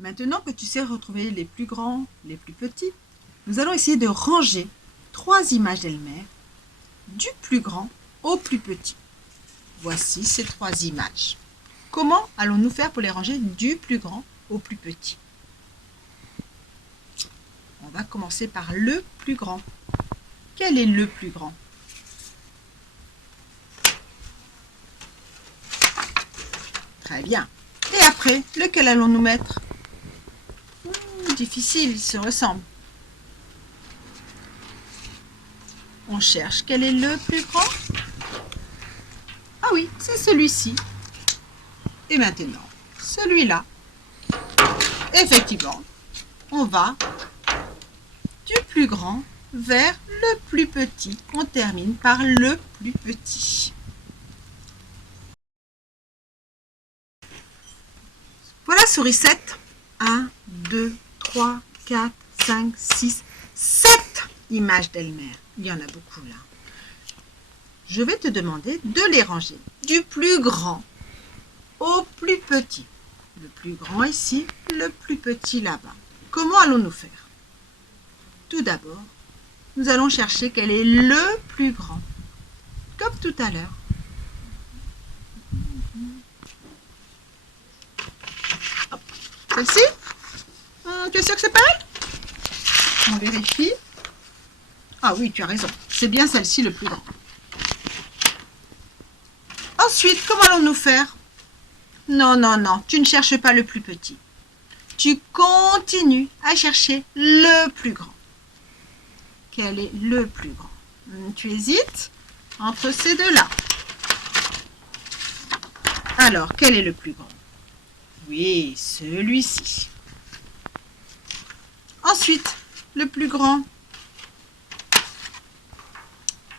Maintenant que tu sais retrouver les plus grands, les plus petits, nous allons essayer de ranger 3 images d'Elmer du plus grand au plus petit. Voici ces 3 images. Comment allons-nous faire pour les ranger du plus grand au plus petit? On va commencer par le plus grand. Quel est le plus grand? Très bien. Et après, lequel allons-nous mettre? Difficile, ils se ressemblent. On cherche quel est le plus grand? Ah oui, c'est celui-ci. Et maintenant, celui-là. Effectivement, on va du plus grand vers le plus petit. On termine par le plus petit. Voilà sourisette. 1, 2, 3, 4, 5, 6, 7 images d'Elmer. Il y en a beaucoup là. Je vais te demander de les ranger du plus grand au plus petit. Le plus grand ici, le plus petit là-bas. Comment allons-nous faire? Tout d'abord, nous allons chercher quel est le plus grand. Comme tout à l'heure. Celle-ci? Tu es sûr que c'est pas elle? On vérifie. Ah oui, tu as raison. C'est bien celle-ci le plus grand. Ensuite, comment allons-nous faire? Non, non, non, tu ne cherches pas le plus petit. Tu continues à chercher le plus grand. Quel est le plus grand? Tu hésites entre ces deux-là. Alors, quel est le plus grand? Oui, celui-ci. Ensuite, le plus grand.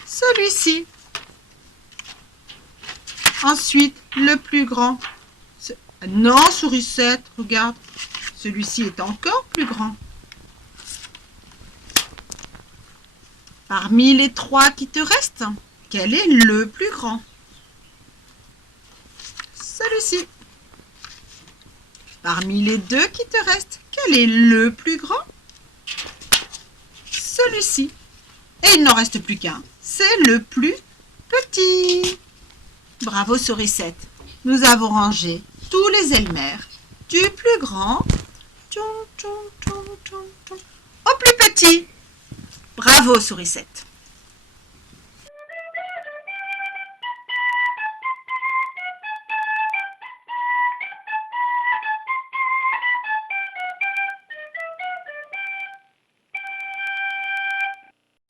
Celui-ci. Ensuite, le plus grand. Non, sourisette, regarde. Celui-ci est encore plus grand. Parmi les 3 qui te restent, quel est le plus grand? Celui-ci. Parmi les 2 qui te restent, quel est le plus grand? Celui-ci. Et il n'en reste plus qu'un. C'est le plus petit. Bravo sourisette. Nous avons rangé tous les Elmer du plus grand au plus petit. Bravo sourisette.